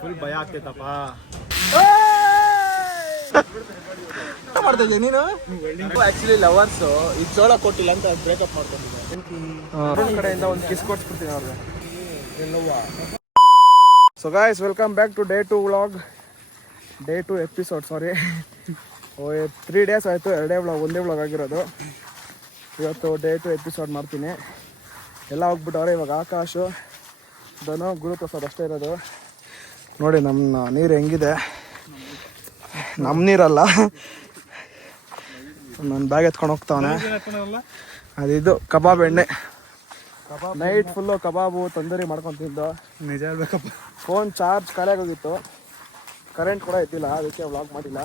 Full ಭಯ ಆಗ್ತೈತಪ್ಪ. ಮಾಡ್ತಿದ್ದೆ ನೀನು ಆಕ್ಚುಲಿ ಲವರ್ಸ್ ಈ ಚೋಳ ಕೊಟ್ಟಿಲ್ಲ ಅಂತ ಬ್ರೇಕಪ್ ಮಾಡ್ಕೊಂಡಿದ್ದೆ. ಕಡೆಯಿಂದ ಒಂದು ಕಿಸ್ ಕೊಡ್ಸ್ಬಿಡ್ತೀನಿ ಅವ್ರಿಗೆ. So guys, welcome back to day 2 vlog, day 2 episode. Sorry, 3 days ಆಯಿತು, 2 ವ್ಲಾಗ್, 1 ವ್ಲಾಗ್ ಆಗಿರೋದು. ಇವತ್ತು ಡೇ 2 ಎಪಿಸೋಡ್ ಮಾಡ್ತೀನಿ. ಎಲ್ಲ ಹೋಗ್ಬಿಟ್ಟವ್ರೆ. ಇವಾಗ ಆಕಾಶು, ಧನು, ಗುರುಪ್ರಸಾದ್ ಅಷ್ಟೇ ಇರೋದು. ನೋಡಿ ನಮ್ಮ ನೀರು ಹೆಂಗಿದೆ. ನಮ್ಮ ನೀರಲ್ಲ, ನನ್ನ ಬ್ಯಾಗ್ ಎತ್ಕೊಂಡು ಹೋಗ್ತಾವನೆ. ಅದಿದು ಕಬಾಬ್ ಎಣ್ಣೆ. ನೈಟ್ ಫುಲ್ಲು ಕಬಾಬು ತಂದೂರಿ ಮಾಡ್ಕೊಂಡು ತಿಂದು. ನಿಜ ಹೇಳ್ಬೇಕಪ್ಪ, ಫೋನ್ ಚಾರ್ಜ್ ಖಾಲಿಯಾಗೋಗಿತ್ತು, ಕರೆಂಟ್ ಕೂಡ ಇದ್ದಿಲ್ಲ, ಅದಕ್ಕೆ ವ್ಲಾಗ್ ಮಾಡಿಲ್ಲ.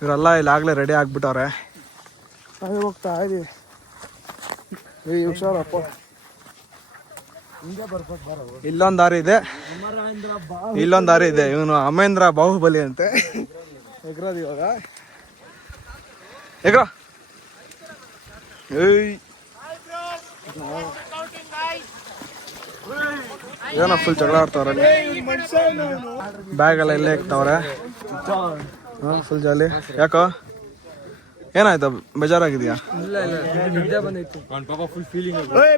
ಇವರೆಲ್ಲ ಇಲ್ಲಿ ಆಗಲೇ ರೆಡಿ ಆಗಿಬಿಟ್ಟವ್ರೆ. ನಾವೇ ಹೋಗ್ತಾ ಇದೀವಿ. ಹುಷಾರಪ್ಪ, ಇಲ್ಲೊಂದು ದಾರಿ ಇದೆ, ಇಲ್ಲೊಂದು ದಾರಿ ಇದೆ. ಇವನು ಅಮೇಂದ್ರ ಬಾಹುಬಲಿ ಅಂತೆ. ಎಗ್ರೋದು ಇವಾಗ, ಎಗ್ರೋ. ಏನೋ ಫುಲ್ ಜಗಳ ಆಡ್ತವ್ರೆ. ಬ್ಯಾಗ್ ಎಲ್ಲ ಇಲ್ಲೇ ಇಕ್ತವ್ರೆ. Full jolly. ಯಾಕೋ ಏನಾಯ್ತು, ಬೇಜಾರಾಗಿದೆಯಾ?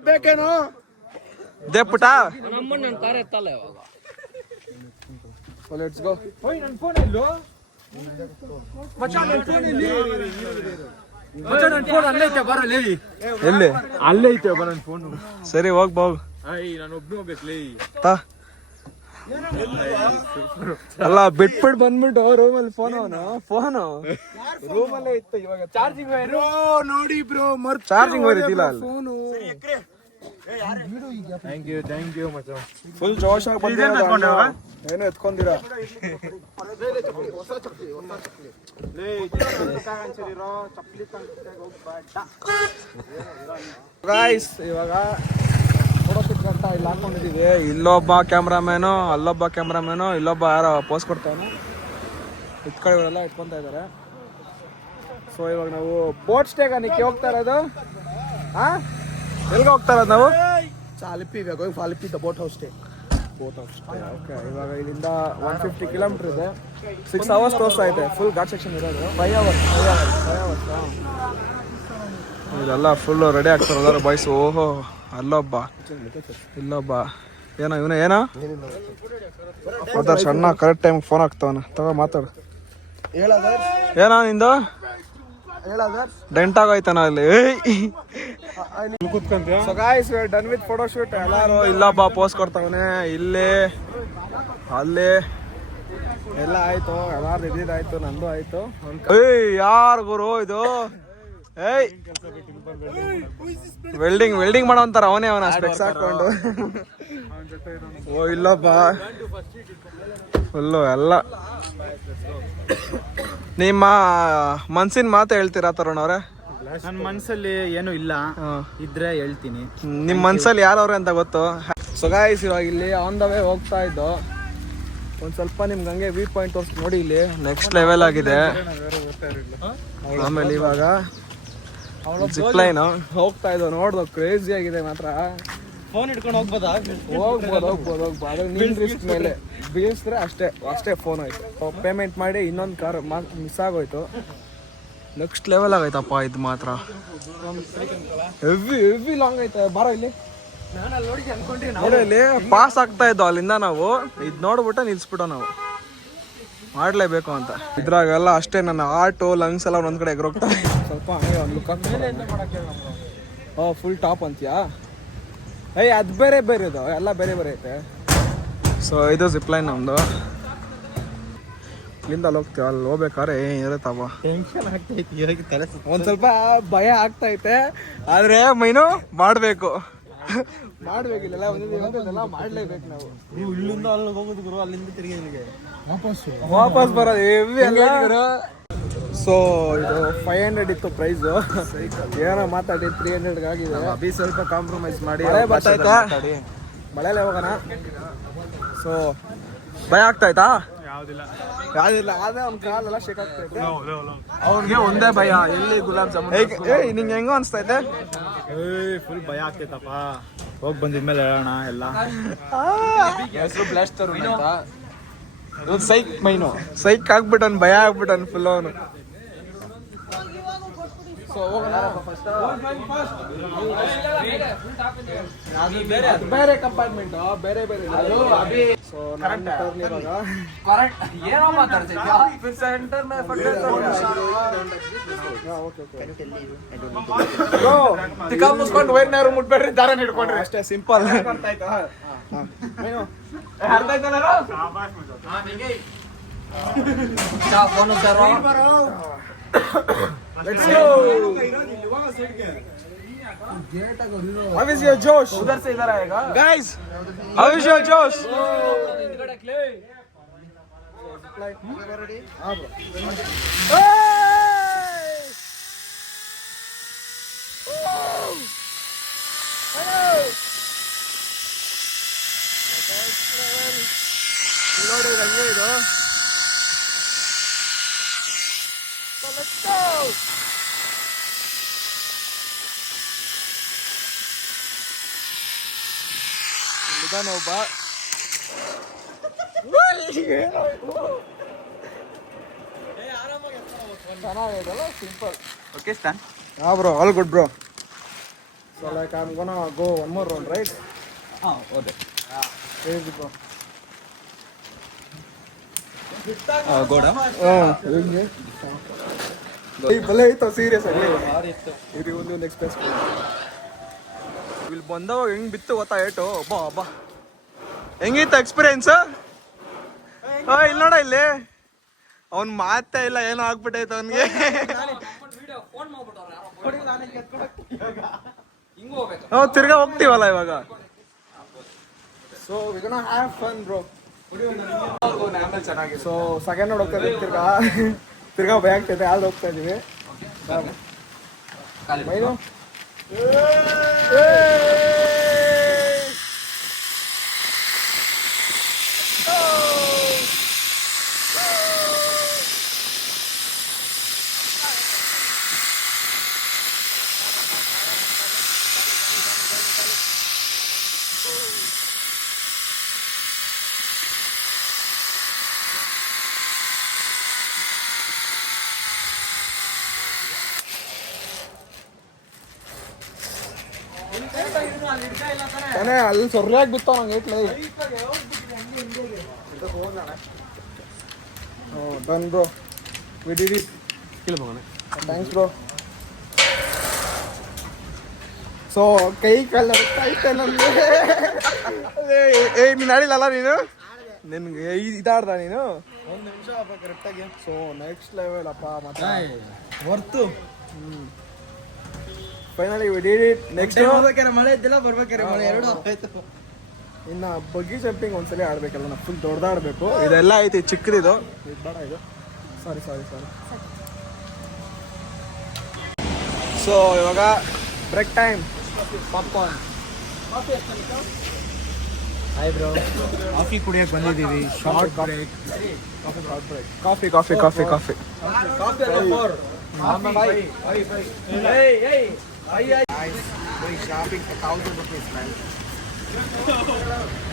ಬೇಕೇನು ದೇ ಪುಟ? Let's go. ಎಲ್ಲಿ? ಅಲ್ಲೇ ಐತೆ ಬರ ಫೋನ್. ಸರಿ, ಹೋಗ್ ಹೋಗ್. ನಾನು ಒಬ್ಬನು ಹೋಗ್ಬೇಕಲೇ. ಅಲ್ಲ ಬಿಟ್ಬಿಟ್ಟು ಬಂದ್ಬಿಟ್ಟು ರೂಮಲ್ಲಿ ಫೋನು ರೂಮಲ್ಲೇ ಇತ್ತು. ಇವಾಗ ಚಾರ್ಜಿಂಗ್ ವೈರು ನೋಡಿ ಬ್ರೋ, ಚಾರ್ಜಿಂಗ್ ವೈರ್ ಇದ್ದಿಲ್ಲ ಅಲ್ಲಿ. ಥ್ಯಾಂಕ್ ಯು ಮಚ್ಚ. ಫುಲ್ ಜೋಶ್ ಆಗಿ ಏನು ಎತ್ಕೊಂಡಿರ. ಗೈಸ್, ಇವಾಗ ಫೋಟೋ ಪಿಕ್ಗಂತ ಇಲ್ಲಿ ಹಾಕೊಂಡಿದೀವಿ. ಇಲ್ಲೊಬ್ಬ ಕ್ಯಾಮ್ರಾಮ್ಯಾನು, ಅಲ್ಲೊಬ್ಬ ಕ್ಯಾಮ್ರಾಮ್ಯಾನು, ಇಲ್ಲೊಬ್ಬ ಯಾರೋ ಪೋಸ್ ಕೊಡ್ತಾವನು. ಇವರೆಲ್ಲ ಇಟ್ಕೊತಾ ಇದ್ದಾರೆ. ಸೊ ಇವಾಗ ನಾವು ಬೋಟ್ ಸ್ಟೇ ನಿಕ್ಕೆ ಹೋಗ್ತಾ ಇರೋದು. ಎಲ್ಗೆ ಹೋಗ್ತಾ ಇರೋದು ನಾವು? ಫಾಲಿಪಿ ಬೋಟ್ ಹೌಸ್ ಸ್ಟೇ. ಓಕೆ, ಇವಾಗ ಇಲ್ಲಿಂದ 150 ಕಿಲೋಮೀಟರ್ ಇದೆ. 6 hours ತೋರಿಸ್ತಾ ಇದೆ. ಫುಲ್ ಘಾಟ್ ಸೆಕ್ಷನ್ ಇರೋದು. 5 hours. ಇದೆಲ್ಲ ಫುಲ್ ರೆಡಿ ಆಗ್ತಾರೆ ಎಲ್ಲರೂ ಬಾಯ್ಸ್. ಓಹೋ, ಅಲ್ಲೊಬ್ಬ, ಇಲ್ಲೊಬ್ಬ. ಏನೋ ಏನೋ ಆದರ್ಶ್ ಅಣ್ಣ ಕರೆಕ್ಟ್ ಟೈಮ್ ಫೋನ್ ಆಗ್ತಾವನ. ತಗೋ ಮಾತಾಡು. ಏನೋ ನಿಂದು ಡೆಂಟ್ ಆಗೋಯ್ತಾನ ಅಲ್ಲಿ. So guys, we are done with photo shoot. ಎಲ್ಲಾರು ಇಲ್ಲೊಬ್ಬ ಪೋಸ್ ಕೊಡ್ತಾವನೆ, ಇಲ್ಲಿ ಅಲ್ಲಿ ಎಲ್ಲ ಆಯ್ತು. ಎಲ್ಲಾರು ಇದಾಯ್ತು, ನಂದು ಆಯ್ತು. ಯಾರು ಗುರು ಇದು? ವೆಲ್ಡಿಂಗ್ ಮಾಡೋ ಅಂತಾರ. ಅವನ ಸ್ಪೆಕ್ಸ್ ಹಾಕೊಂಡು. ಓ ಇಲ್ಲೊಬ್ಬ ಫುಲ್ಲು ಎಲ್ಲ. ನಿಮ್ಮ ಮನ್ಸಿನ ಮಾತು ಹೇಳ್ತೀರಾ ತರುಣ್ ಅವ್ರೆ? ನನ್ನ ಮನ್ಸಲ್ಲಿ ಏನು ಇಲ್ಲ, ಇದ್ರೆ ಹೇಳ್ತೀನಿ. ನಿಮ್ಮ ಮನ್ಸಲ್ಲಿ ಯಾರವ್ರೆ ಅಂತ ಗೊತ್ತು. ಸೊ ಗೈಸ್, ಇವಾಗ ಇಲ್ಲಿ ಆನ್ ದ ವೇ ಹೋಗ್ತಾ ಇದ್ದು. ಒಂದ್ ಸ್ವಲ್ಪ ನಿಮ್ಗೆ ಹಂಗೆ ವ್ಯೂ ಪಾಯಿಂಟ್ ತೋರಿಸಿ ನೋಡಿ. ಇಲ್ಲಿ ನೆಕ್ಸ್ಟ್ ಲೆವೆಲ್ ಆಗಿದೆ. ಆಮೇಲೆ ಇವಾಗ ಜಿಪ್ ಲೈನ್ ಹೋಗ್ತಾ ಇದ್ದೋ, ನೋಡ್ದು ಕ್ರೇಜಿ ಆಗಿದೆ ಮಾತ್ರ. ಫೋನ್ ಇಟ್ಕೊಂಡು ಹೋಗ್ಬೋದು. ನಿನ್ ರಿಸ್ಕ್ ಮೇಲೆ ಬೀಳಿಸಿದ್ರೆ ಅಷ್ಟೇ ಫೋನ್ ಆಯ್ತು. ಪೇಮೆಂಟ್ ಮಾಡಿ ಇನ್ನೊಂದು ಕಾರ್ ಮಿಸ್ ಆಗೋಯ್ತು. ನೆಕ್ಸ್ಟ್ ಲೆವೆಲ್ ಆಗೈತಪ್ಪ ಇದು ಮಾತ್ರ. ಹೆವಿ ಲಾಂಗ್ ಐತೆ. ಬಾರೋ ಇಲ್ಲಿ ನೋಡಿ, ಇಲ್ಲಿ ಪಾಸ್ ಆಗ್ತಾ ಇದ್ದೋ ಅಲ್ಲಿಂದ. ನಾವು ಇದು ನೋಡ್ಬಿಟ್ಟು ನಿಲ್ಸ್ಬಿಟ್ಟೋ. ನಾವು ಮಾಡ್ಲೇಬೇಕು ಅಂತ. ಇದ್ರಾಗೆಲ್ಲ ಅಷ್ಟೇ ನನ್ನ ಹಾರ್ಟು, ಲಂಗ್ಸ್ ಎಲ್ಲ ಒಂದ್ ಕಡೆ ಎಗ್ರೋಗ್ತಾರೆ. ಸ್ವಲ್ಪ ಹಂಗೆ ಒಂದು ಲುಕ್. Full top ಅಂತೀಯಾ? ಅದು ಬೇರೆ ಇದು, ಎಲ್ಲ ಬೇರೆ ಐತೆ. ಸೊ ಇದು ಜಿಪ್ ಲೈನ್ ನಮ್ದು. ಇಲ್ಲಿಂದ ಅಲ್ಲಿ ಹೋಗ್ತೀವಿ. ಅಲ್ಲಿ ಹೋಗ್ಬೇಕಾದ್ರೆ ಏನಿರುತ್ತಪ್ಪ, ಟೆನ್ಷನ್ ಆಗ್ತೈತಿ. ಒಂದ್ ಸ್ವಲ್ಪ ಭಯ ಆಗ್ತೈತೆ. ಆದ್ರೆ ಮೈನು ಮಾಡ್ಬೇಕು. ಇಲ್ಲೆಲ್ಲ ಒಂದೆಲ್ಲ ಮಾಡ್ಲೇಬೇಕು ನಾವು. ಇಲ್ಲಿಂದ ಅಲ್ಲಿ ಹೋಗೋದು ಗುರು, ಅಲ್ಲಿಂದ ತಿರುಗಿ ವಾಪಸ್ ಬರೋದು ಹೆವಿ ಅಲ್ಲ. ಸೊ ಇದು 500 ಇತ್ತು ಪ್ರೈಸು. ಏನೋ ಮಾತಾಡಿ 300 ಆಗಿದೆ. ಅಭಿ ಸ್ವಲ್ಪ ಕಾಂಪ್ರಮೈಸ್ ಮಾಡಿ. ಮಳೆ ಬರ್ತೈತೆ, ಮಳೆಲೆ ಹೋಗೋಣ. ಸೊ ಭಯ ಆಗ್ತಾಯ್ತಾ? ಯಾವ್ದಿಲ್ಲ. ಯಾವ್ದಿಲ್ಲ ಆದ್ರೆ ಅವ್ನ ಕಾಲೆಲ್ಲ ಶೇಕ್ ಆಗ್ತೈತೆ. ಅವ್ನಿಗೆ ಒಂದೇ ಭಯ, ಎಲ್ಲಿ ಗುಲಾಬ್ ಜಾಮೂನ್. ನಿಂಗೆ ಹೆಂಗೋ ಅನ್ಸ್ತೈತೆ? ಫುಲ್ ಭಯ ಆಗ್ತೈತಪ್ಪ. ಹೋಗಿ ಬಂದಿದ್ಮೇಲೆ ಹೇಳೋಣ ಎಲ್ಲ. ಹೆಸರು ಬ್ಲಾಸ್ಟರ್ ಅಂತ. ಸೈಕ್ ಮೈನು ಸೈಕ್ ಆಗ್ಬಿಟ್ಟನ್, ಭಯ ಆಗ್ಬಿಟ್ಟನ್ ಫುಲ್ ಅವನು. ಬೇರೆ ಕಂಪಾರ್ಟ್ಮೆಂಟ್ ಬೇರೆ ಬೇರೆ. ಸೊ ಏನೋ ಮುಸ್ಕೊಂಡು ವೈರ್ನಾರು ಮುಟ್ಬೇಡ್ರಿ, ದಾರ ಹಿಡ್ಕೊಂಡ್ರಿ ಅಷ್ಟೇ, ಸಿಂಪಲ್. ಅರ್ಥ ಆಯ್ತಲ್ಲ? Let's go. How is your Josh? उधर से इधर आएगा. Guys, how is your Josh? ನೋಡಿ ಹಂಗೆ ಇದು. So let's go. ನಿಧಾನ ಒಬ್ಬ ಚೆನ್ನಾಗಿದಲ್ಲ, ಸಿಂಪಲ್. ಓಕೆ ಸ್ಟಾನ್. ಹಾ bro, all good bro. So like I am gonna go one more round, right? Okay. ಹೇಳಿ ಬ್ರೋ. ಗೋಡ ಹೆಂಗೆ ಬಲೆ ಐತೋ ಸೀರಿಯಸ್ ಆಗಿ ಇರಿ. ಒಂದು ಎಕ್ಸ್ಪ್ರೆಸ್ ಇಲ್ಲಿ ಬಂದವಾಗ ಹೆಂಗ್ ಬಿತ್ತು ಗೊತ್ತಾ ಏಟು? ಅಬ್ಬಾ ಅಬ್ಬಾ, ಹೆಂಗಿತ್ತು ಎಕ್ಸ್ಪೀರಿಯನ್ಸ್? ಇಲ್ಲಿ ನೋಡ, ಇಲ್ಲಿ ಅವ್ನ್ ಮಾತೇ ಇಲ್ಲ, ಏನೋ ಆಗ್ಬಿಟ್ಟೈತೆ ಅವನ್ಗೆ. ನಾವು ತಿರ್ಗಾ ಹೋಗ್ತೀವಲ್ಲ ಇವಾಗ. So we gonna have fun bro. ಚೆನ್ನಾಗಿದೆ. ಸೊ ಸೆಕೆಂಡ್ ರೋಡ್ ಹೋಗ್ತಾ ಇದೀವಿ, ತಿರ್ಗಾ ಭಯ ಆಗ್ತೈತೆ, ಅಲ್ಲಿ ಹೋಗ್ತಾ ಇದೀವಿ. ಮೈನು ತಾನೇ ಅಲ್ಲಿ ಸೊರ್ಯಾಗಿ ಬಿತ್ತು ನಂಗೆ ಏಟ್ಲೈ. Done bro, we did it. Thanks bro. So ಕೈ ಕಾಲ ಐತೆ ನಮಗೆ. ನೀನು ಆಡಿಲ್ಲಲ್ಲ ನೀನು? ನಿನ್ಗೆ ಇದಾಡ್ದ ನೀನು? 1 ನಿಮಿಷ ಕರೆಕ್ಟಾಗಿ. ಸೊ ನೆಕ್ಸ್ಟ್ ಲೆವೆಲ್ ಅಪ್ಪ, ಮತ್ತೆ ವರ್ತು. Finally we did it. Next ಮಳೆ ಇದ್ದಿಲ್ಲ, ಬರ್ಬೇಕಾರೆ ಮಳೆ, ಎರಡು ಆಯ್ತು. ಇನ್ನು ಬಗ್ಗಿ ಜಂಪಿಂಗ್ ಒಂದ್ಸಲಿ ಆಡ್ಬೇಕಲ್ಲ, ನಾವು ಫುಲ್ ದೊಡ್ಡದಾಡಬೇಕು. ಇದೆಲ್ಲ ಐತಿ ಚಿಕ್ಕದಿದು, ಇದು ಬೇಡ ಇದು. ಸಾರಿ. ಸೊ ಇವಾಗ break time. Popcorn. Hi bro, coffee ಕುಡಿಯಕ್ಕೆ ಬಂದಿದ್ದೀವಿ. Short break. ಕಾಫಿ.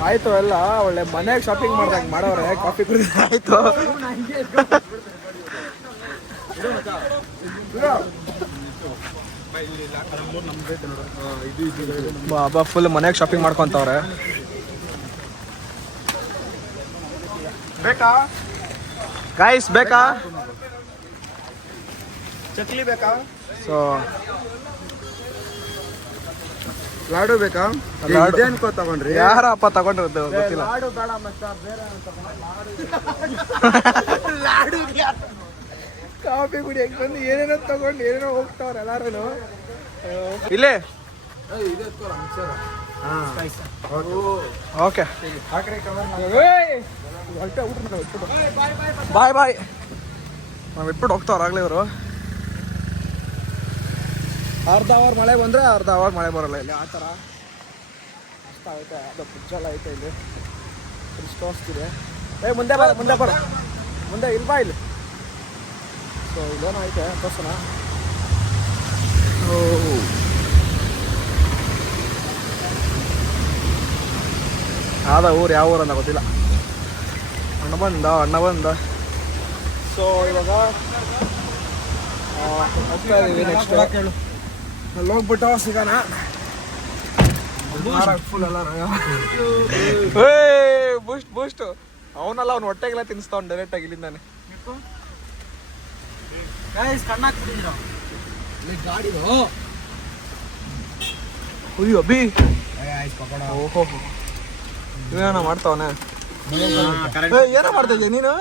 ಆಯ್ತು, ಎಲ್ಲ ಒಳ್ಳೆ ಮನೆಗೆ ಶಾಪಿಂಗ್ ಮಾಡ್ದಂಗೆ ಮಾಡೋರೆ. ಕಾಫಿ ಕುಡಿದ ಆಯ್ತು. ಬಾಬಾ ಫುಲ್ ಮನೆಗೆ ಶಾಪಿಂಗ್ ಮಾಡ್ಕೊಂತವ್ರೆ. ಬೇಕಾ ಗೈಸ್? ಬೇಕಾ ಚಕ್ಲಿ ಬೇಕಾ? ಸೊ ಲಾಡು ಬೇಕಾ? ಅನ್ಕೋ ತಗೊಂಡ್ರಿ. ಯಾರಪ್ಪ ತಗೊಂಡಿರೋದು ಗೊತ್ತಿಲ್ಲ. ಲಾಡು ಬೇಡ ಮಚ್ಚ, ಬೇರೆ ಲಾಡು ಕಾಫಿ ಕುಡಿಯಕ್ಕೆ ಬಂದು ಏನೇನೋ ತಗೊಂಡು ಏನೇನೋ ಹೋಗ್ತಾವ್ರೆ ಎಲ್ಲಾರು. ಇಲ್ಲೇ ಓಕೆ, ಬಾಯ್. ನಾವು ಇಟ್ಬಿಟ್ಟು ಹೋಗ್ತಾವ್ರಾಗ್ಲಿ ಇವರು. ಅರ್ಧ ಅವರ್ ಮಳೆ ಬಂದರೆ ಅರ್ಧ ಅವರ್ ಮಳೆ ಬರೋಲ್ಲ ಇಲ್ಲಿ, ಆ ಥರ ಕಷ್ಟ ಆಗುತ್ತೆ. ಅದು ಫ್ರಿಜ್ಜೆಲ್ಲ ಐತೆ ಇಲ್ಲಿ, ಫ್ರಿಜ್ ಇದೆ. ಮುಂದೆ ಬರ ಮುಂದೆ ಇಲ್ವಾ ಇಲ್ಲಿ. ಸೊ ಇಲ್ಲೇನೋ ಐತೆ ತೋರ್ಸೋಣ. ಆದ ಊರು ಯಾವ ಊರು ಅಂತ ಗೊತ್ತಿಲ್ಲ. ಅಣ್ಣ ಬಂದ. ಸೊ ಇವಾಗ ಹೋಗ್ತಾ ಇದೀವಿ ನೆಕ್ಸ್ಟ್. ಅಲ್ಲಿ ಹೋಗ್ಬಿಟ್ಟು ಸಿಗೋಣ. ಫುಲ್ ಎಲ್ಲ ಬೂಸ್ಟ್ ಅವನಲ್ಲ ಅವ್ನು ಹೊಟ್ಟೆಗೆಲ್ಲ ತಿನ್ನಿಸ್ತಾವ್ ಡೈರೆಕ್ಟ್ ಆಗಿ ಇಲ್ಲಿಂದಾನೆ. ಅಯ್ಯೋ ಅಭಿ ಓಹೋ ಇವೇನ ಮಾಡ್ತಾವನೆ. ಏನೋ ಮಾಡ್ತಾ ಇದೀಯ ನೀನು?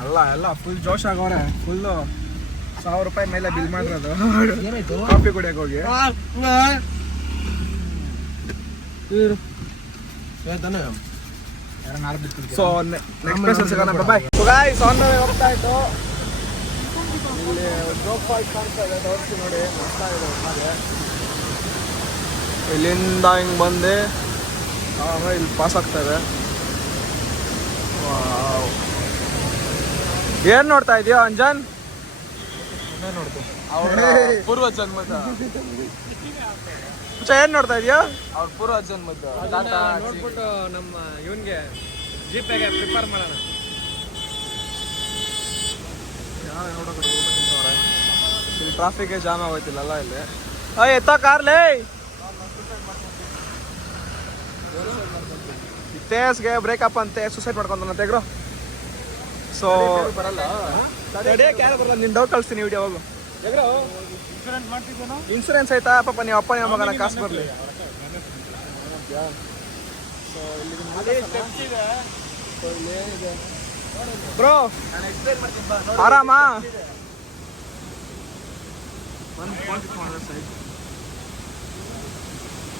ಅಲ್ಲ ಎಲ್ಲ ಫುಲ್ ಜೋಶ್ ಆಗೋರೆ. ಫುಲ್ಲು 1000 ರೂಪಾಯಿ ಮೇಲೆ ಬಿಲ್ ಮಾಡಿರೋದು ಕಾಫಿ ಕುಡಿಯಕ್ಕೆ ಹೋಗಿ. ಸೊ ನೆಕ್ಸ್ಟ್ ಪ್ಲೇಸ್ ಸಿಗೋಣ. ಬಾಯ್. ಗಾಯ್ಸ್ ಆನ್ ದ ವೇ ಹೋಗ್ತಾ ಇತ್ತು. ಇಲ್ಲಿ ಜೋಗ್ ಫಾಲ್ಸ್ ಕಾಣ್ತಾ ಇದೆ, ತೋರಿಸ್ತೀನಿ ನೋಡಿ. ಮಸ್ತ ಇದೆ ಒಟ್ಟಾಗೆ. ಇಲ್ಲಿಂದ ಹಿಂಗೆ ಬಂದು ಇಲ್ಲಿ ಪಾಸ್ ಆಗ್ತಾ ಇದೆ. ಏನ್ ನೋಡ್ತಾ ಇದೀಯೋ ಅಂಜನ್? ಪೂರ್ವ ಜನ್ಮದ ಏನ್ ನೋಡ್ತಾ ಇದೀಯೋ? ಅವ್ರ ಪೂರ್ವ ಜನ್ಮದ ನೋಡ್ಬಿಟ್ಟು ನಮ್ಮ ಇವನ್ಗೆ ಜೀಪೆಗೆ ಪ್ರಿಪೇರ್ ಮಾಡೋಣ. ಇಲ್ಲಿ ಟ್ರಾಫಿಕ್ ಜಾಮ್ ಆಗೋಯ್ತಿಲ್ಲಲ್ಲ ಇಲ್ಲಿ. ಎತ್ತ ಕಾರ್ಲೇ ತೇಸ್ಗೆ ಬ್ರೇಕಪ್ ಅಂತೆ ಸೂಸೈಡ್ ಮಾಡ್ಕೊಂತಾನ ತೆಗ್ರು. ಸೊ ಬರಲ್ಲ ನಿನ್ ಡೌಟ್ ಕಳಿಸ್ತೀನಿ ವಿಡಿಯೋ ಹೋಗು. ಇನ್ಸೂರೆನ್ಸ್ ಆಯ್ತಾ ಪಾಪ ನೀವು ಅಪ್ಪ ನಿಮ್ಮ ಮಗನ ಕಾಸು ಬರಲಿ. ಬ್ರೋ ಆರಾಮಾ?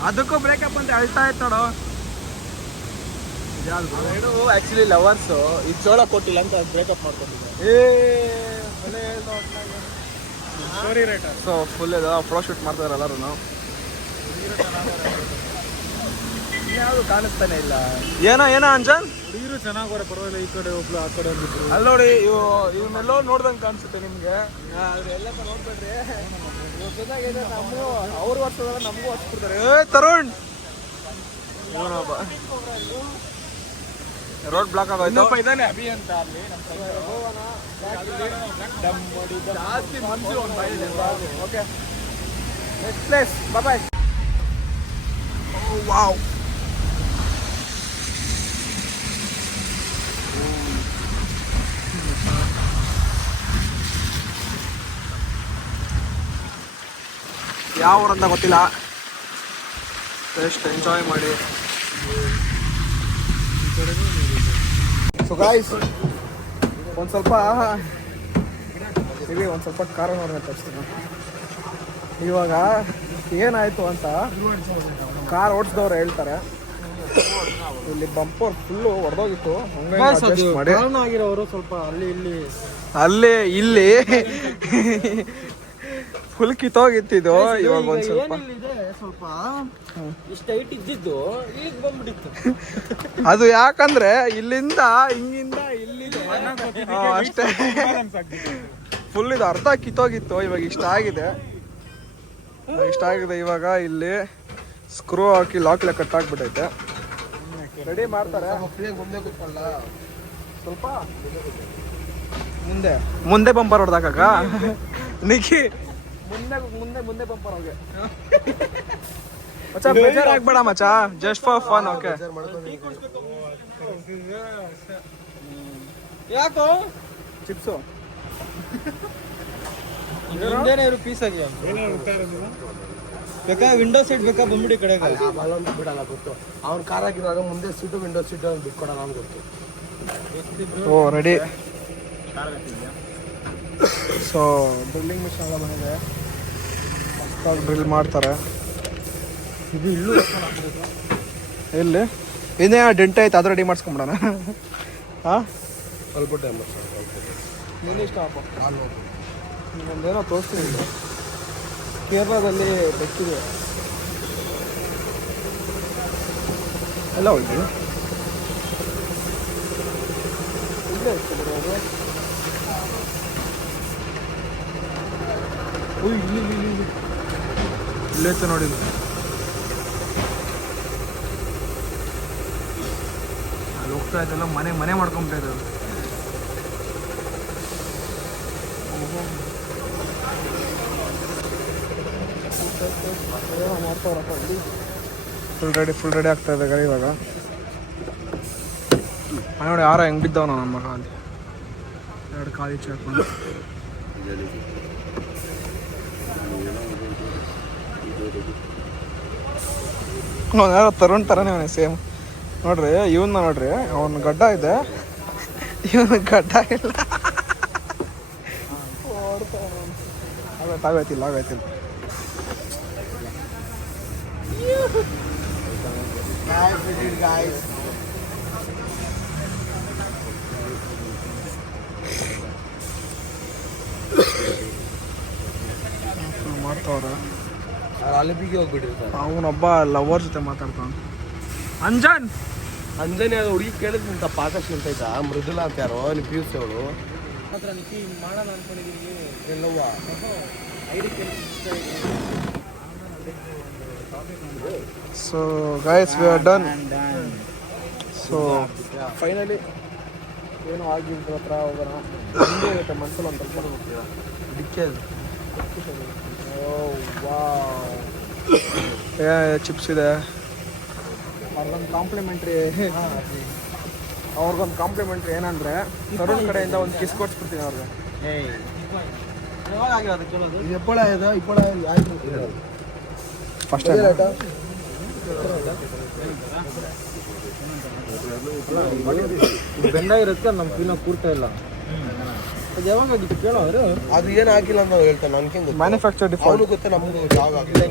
ಅದಕ್ಕೂ ಬ್ರೇಕಪ್ ಅಂತ ಹೇಳ್ತಾ ಇತ್ತು ನೋಡು. ಆಕ್ಚುಲಿ ಲವರ್ಸ್ ಈ ಚೋಳ ಕೊಟ್ಟಿಲ್ಲ ಅಂತ ಬ್ರೇಕಪ್ ಮಾಡ್ಕೊಂಡಿದ್ದೆ. ಸೊ ಫುಲ್ ಇದೆ ಫೋಟೋ ಶೂಟ್ ಮಾಡ್ತಾರೆ ಎಲ್ಲರೂ. ಯಾವುದು ಕಾಣಿಸ್ತಾನೆ ಇಲ್ಲ. ಏನೋ ಅಂಜನ್ ಹುಡುಗಿರು ಚೆನ್ನಾಗಿ ಪರವಾಗಿಲ್ಲ. ಈ ಕಡೆ ಒಬ್ಳು ಆ ಕಡೆ ಹೋಗಿದ್ರು. ಅಲ್ಲಿ ನೋಡಿ ಇವನ್ನೆಲ್ಲೋ ನೋಡ್ದಂಗೆ ಕಾಣಿಸುತ್ತೆ ನಿಮ್ಗೆ. ಎಲ್ಲ ನೋಡ್ಬೇಡ್ರಿ. ನಮಗೂ ಅವ್ರು ವರ್ಷದ ನಮಗೂ ಹಚ್ಬಿಡ್ತಾರೆ. ತರುಣ್ ರೋಡ್ ಬ್ಲಾಕ್ ಆಗೋಯ್ತು. ಇದಾನೆ ಅಭಿ ಅಂತ ಅಲ್ಲಿ ಜಾಸ್ತಿ ಮನ್ಸು. Okay next place. Bye. Wow ಯಾವ ಊರಂತ ಗೊತ್ತಿಲ್ಲ. ಜಸ್ಟ್ ಎಂಜಾಯ್ ಮಾಡಿ. ಸೊ ಗಾಯ್ಸ್ ಒಂದು ಸ್ವಲ್ಪ ಕಾರ ನೋಡೋಣ ತೋರಿಸ್ತೀನಿ. ಇವಾಗ ಏನಾಯ್ತು ಅಂತ ಕಾರ್ ಓಡಿಸಿದವ್ರು ಹೇಳ್ತಾರೆ. ಇಲ್ಲಿ ಬಂಪರ್ ಫುಲ್ಲು ಹೊಡೆದೋಗಿತ್ತು. ಆಗಿರೋರು ಸ್ವಲ್ಪ ಅಲ್ಲಿ ಇಲ್ಲಿ ಫುಲ್ ಕಿತ್ತೋಗಿತ್ತಿದ್ದು. ಇವಾಗ ಒಂದು ಸ್ವಲ್ಪ ಇಷ್ಟು ಹೈಟ್ ಇದ್ದಿದ್ದು ಈಗ ಬಂದ್ಬಿಟ್ಟಿತ್ತು. ಅದು ಯಾಕಂದ್ರೆ ಇಲ್ಲಿಂದ ಹಿಂಗಿಂದ ಇಲ್ಲಿದೆ ಅಷ್ಟೇ. ಫುಲ್ ಇದು ಅರ್ಧ ಕಿತ್ತೋಗಿತ್ತು. ಇವಾಗ ಇಷ್ಟ ಆಗಿದೆ. ಇವಾಗ ಇಲ್ಲಿ ಸ್ಕ್ರೂ ಹಾಕಿ ಲಾಕ್ಲೆ ಕಟ್ ಆಗ್ಬಿಟ್ಟೈತೆ. ರೆಡಿ ಮಾಡ್ತಾರೆ. ಸ್ವಲ್ಪ ಮುಂದೆ ಬಂಪರ್ ಹೊಡೆದಾಕ ನಿಖಿ ಮುಂದೆ ಬಂಪರ್ ಹೋಗಿ ಮಚ್ಚ. ಬೇಜಾರ್ ಆಗ್ಬೇಡ ಮಚ್ಚ, ಜಸ್ಟ್ ಫಾರ್ ಫನ್. ಓಕೆ ಯಾಕೋ ಚಿಪ್ಸು ಪೀಸ್ ಆಗಿಲ್ಲ ಬೇಕಾ? ವಿಂಡೋ ಸೀಟ್ ಬೇಕಾ? ಬಂದ್ಬಿಡಿ ಕಡೆ ಬಿಡಲ್ಲ ಗೊತ್ತು. ಅವ್ನ ಕಾರ್ ಹಾಕಿರುವಾಗ ಮುಂದೆ ಸೀಟು ವಿಂಡೋ ಸೀಟು ಬಿಟ್ಕೊಡಲ್ಲ ಅಂತ ಗೊತ್ತು. ಓ ರೆಡಿ. ಸೊ ಡ್ರಿಲ್ಲಿಂಗ್ ಮಿಷನ್ ಎಲ್ಲ ಬಂದಿದೆ. ಮಸ್ತಾಗಿ ಡ್ರಿಲ್ ಮಾಡ್ತಾರೆ. ಇದು ಇಲ್ಲೂ ಎಲ್ಲಿ ಇನ್ನೇ ಡೆಂಟ್ ಐತೆ, ಅದು ರೆಡಿ ಮಾಡಿಸ್ಕೊಂಬಿಡೋಣ. ಹಾಂ ಸ್ವಲ್ಪ ಟೈಮ್ ನೀನು ಇಷ್ಟ ಅಪ್ಪ. ಒಂದೇನೋ ತೋರಿಸ್ತೀನಿ. ಕೇರಳದಲ್ಲಿ ಬೆಕ್ಕಿದೆ ಎಲ್ಲ ಹೋಯ್ತು ಇಲ್ಲೇ ಇತ್ತು ಬರೋದು. ಇಲ್ಲೇ ಇತ್ತು ನೋಡಿ. ಅಲ್ಲಿ ಹೋಗ್ತಾ ಇದ್ದಲ್ಲ ಮನೆ ಮಾಡ್ಕೊಂಬಿಟ್ಟ ಇರೋದು. ಮಾಡ್ತಾವ್ರಪ್ಪ ಇಲ್ಲಿ. ಫುಲ್ ರೆಡಿ ಆಗ್ತಾ ಇದೆ ಗಾಡಿ ಇವಾಗ. ನೋಡಿ ಯಾರ ಹೆಂಗ್ ಬಿದ್ದವ ನಮ್ಮ ಮಗ ಅಲ್ಲಿ 2 ಕಾಲಿ ಹಾಕೊಂಡು. ಯಾರೋ ತರುಣ್ ಥರನೇ ಅವನೇ ಸೇಮ್ ನೋಡ್ರಿ. ಇವನ್ನ ನೋಡ್ರಿ, ಅವನ ಗಡ್ಡ ಇದೆ, ಇವನ ಗಡ್ಡ ಇಲ್ಲ. ಆಗೋಯ್ತಿಲ್ಲ. ಮಾಡ್ತಾವ್ರ ಅಲಿಪಿಗೆ ಹೋಗ್ಬಿಟ್ಟಿರ್ತಾರೆ. ಅವನೊಬ್ಬ ಲವರ್ ಜೊತೆ ಮಾತಾಡ್ತಾವ. ಅಂಜನ್ ಅಂಜನೇ ಅದು ಹುಡುಗಿ ಕೇಳಿದ್ರಂತ ಪಾಕಶ್ ಅಂತ ಇದ್ದ ಮೃದುಲಾ ಅಂತ ಯಾರೋ ನೀವು ಪಿ ಯು ಸಿ ಅವಳು ಹತ್ರ ನಿಕ್ಕಿ ಮಾಡೋಣ ಅನ್ಕೊಂಡಿದ್ದೀನಿ. Yellavva so guys we are done. So finally ಏನೋ ಆಗಿದ್ರ ಹತ್ರ ಹೋಗೋಣ. ಹಿಂದೆ ಇರುತ್ತೆ ಮನ್ಸಲ್ಲಿ ಒಂದು ಸ್ವಲ್ಪ ಹೋಗ್ತೀರಾ ಡಿಕ್ಕೆ ಚಿಪ್ಸ್ ಇದೆ. ಅವ್ರಿಗೊಂದು ಕಾಂಪ್ಲಿಮೆಂಟ್ರಿ ಏನಂದರೆ ತರುಣ್ ಕಡೆಯಿಂದ ಒಂದು ಕಿಸ್ ಕೊಡ್ಸ್ಬಿಡ್ತೀನಿ ಅವ್ರಿಗೆ. ಫಸ್ಟ್ ಬೆಂದಾಗಿರುತ್ತೆ ನಮ್ಮ ಫೀಲ್ನ ಕೂರ್ತಾ ಇಲ್ಲ. ಅದು ಯಾವಾಗ ಆಗಿತ್ತು ಕೇಳೋ ಅವರು. ಅದು ಏನು ಹಾಕಿಲ್ಲ ಅಂತ ಹೇಳ್ತಾನೆ. ನನ್ಗೆ ಮ್ಯಾನುಫ್ಯಾಕ್ಚರ್ ಡಿಫಾಲ್ಟ್ ಗೊತ್ತೆ, ನಮ್ಗೆ ಜಾಗ ಆಗಿಲ್ಲ.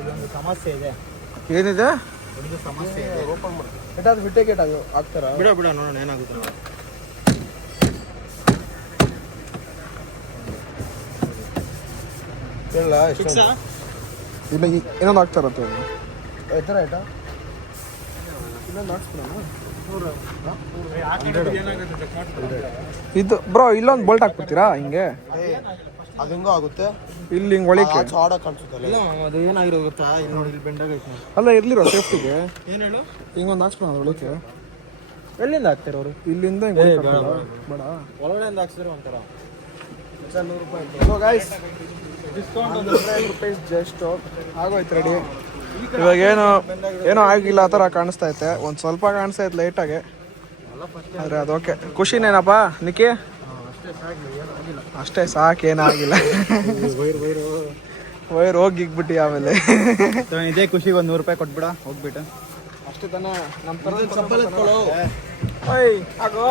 ಇಲ್ಲೊಂದು ಸಮಸ್ಯೆ ಇದೆ. ಏನಿದೆ? ಒಂದು ಸಮಸ್ಯೆ ಇದೆ. ಓಪನ್ ಮಾಡಿ ಅದು ಬಿಟ್ಟೆ ಗೇಟ್ ಆಗ್ತಾರ. ಬಿಡ ನೋಡೋಣ ಏನಾಗುತ್ತೆ. ಹೇಳ ಎಷ್ಟು ಇಲ್ಲ ಇನ್ನೊಂದು ಹಾಕ್ತಾರತ್ತೆ. ಎತ್ತರ ಆಯ್ತಾ? ಇನ್ನೊಂದು ಹಾಕ್ಸ್ಬಿಡೋಣ. ಇದು ಬ್ರೋ ಇಲ್ಲೊಂದು ಬೋಲ್ಟ್ ಹಾಕ್ಬಿಡ್ತೀರಾ ಹಿಂಗೆ? ಅದು ಹೆಂಗೋ ಆಗುತ್ತೆ. ಇಲ್ಲಿ ಹಿಂಗೆ ಒಳಿಕೆ ಚಾಡ ಕಾಣಿಸುತ್ತಲ್ಲ. ಇಲ್ಲ ಅದು ಏನಾಗಿರೋ ಗೊತ್ತಾ, ಇಲ್ಲಿ ನೋಡಿ ಇಲ್ಲಿ ಬೆಂಡಾಗೈತೆ. ಅಲ್ಲ ಇರ್ಲಿರೋ ಸೇಫ್ಟಿಗೆ ಏನು ಹೇಳು, ಹಿಂಗೊಂದು ಹಾಕ್ಸ್ಬಿಡೋಣ ಒಳಿಕೆ. ಎಲ್ಲಿಂದ ಹಾಕ್ತಾರೆ ಅವರು? ಇಲ್ಲಿಂದ ಬೇಡ, ಒಳಗಡೆಯಿಂದ ಹಾಕ್ಸಿದ್ರೆ ಒಂಥರ ₹100. ಸೊ ಗೈಸ್ ಡಿಸ್ಕೌಂಟ್ ₹100 ಜಸ್ಟ್ ಆಗೋಯ್ತು ರೆಡಿ. ಇವಾಗ ಏನೋ ಆಗಿಲ್ಲ ಆ ಥರ ಕಾಣಿಸ್ತಾ ಐತೆ. ಒಂದು ಸ್ವಲ್ಪ ಕಾಣಿಸ್ತಾ ಇತ್ತು ಲೈಟಾಗೆ, ಆದರೆ ಅದು ಓಕೆ. ಖುಷಿನೇನಪ್ಪ ನಿಕ್ಕಿ? ಅಷ್ಟೇ ಸಾಕು, ಏನಾಗಿಲ್ಲ. ವೈರ್ ಹೋಗಿಗ್ಬಿಟ್ಟು ಆಮೇಲೆ ಇದೇ ಖುಷಿಗೆ ಒಂದು ₹100 ಕೊಟ್ಬಿಡ ಹೋಗ್ಬಿಟ್ಟು. ಅಷ್ಟೇ ತಾನೇ ನಮ್ಮ ಥರ ಚಪ್ಪಲ್ ಎತ್ಕೊಳ್ಳೋ. ಓಯ್ ಆಗೋ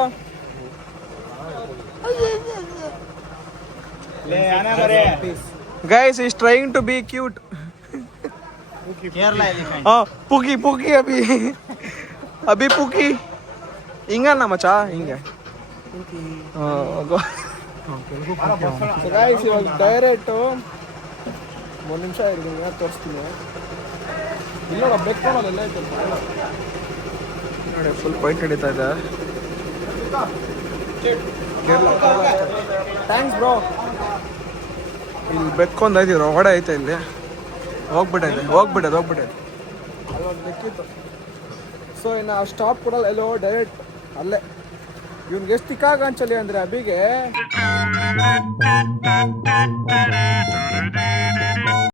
guys is trying to be cute. Kerala elephant. ಪುಗಿ ಅಭಿ ಪುಗಿ ಹಿಂಗನ್ನ ಮಚ ಹಿಂಗೆ. ಗೈಸ್ ಇವಾಗ ಡೈರೆಕ್ಟ್ 1 ನಿಮಿಷ ಇರ್ತೀನಿ, ತೋರಿಸ್ತೀನಿ. ಇಲ್ಲ ಬೆಕ್ಕೋಣಲ್ಲ ಐತೆ ನೋಡಿ, ಫುಲ್ ಪಾಯಿಂಟ್ ಹಿಡಿತಾ ಇದೆ. Thanks bro. ಇಲ್ಲಿ ಬೆಕ್ಕೊಂದು ಐತಿ, ಹೊರಗಡೆ ಐತೆ ಇಲ್ಲಿ. ಹೋಗ್ಬಿಟ್ಟೈತೆ ಅಲ್ಲೊಂದು ಬೆಕ್ಕಿತ್ತು. ಸೊ ಇನ್ನು ಸ್ಟಾಪ್ ಕೊಡಲ್ಲ, ಎಲ್ಲೋ ಡೈರೆಕ್ಟ್ ಅಲ್ಲೇ. ಇವ್ನಿಗೆ ಎಷ್ಟು ತಿಕ್ಕಾಗ ಅಂಚಲಿ ಅಂದರೆ ಅಭಿಗೆ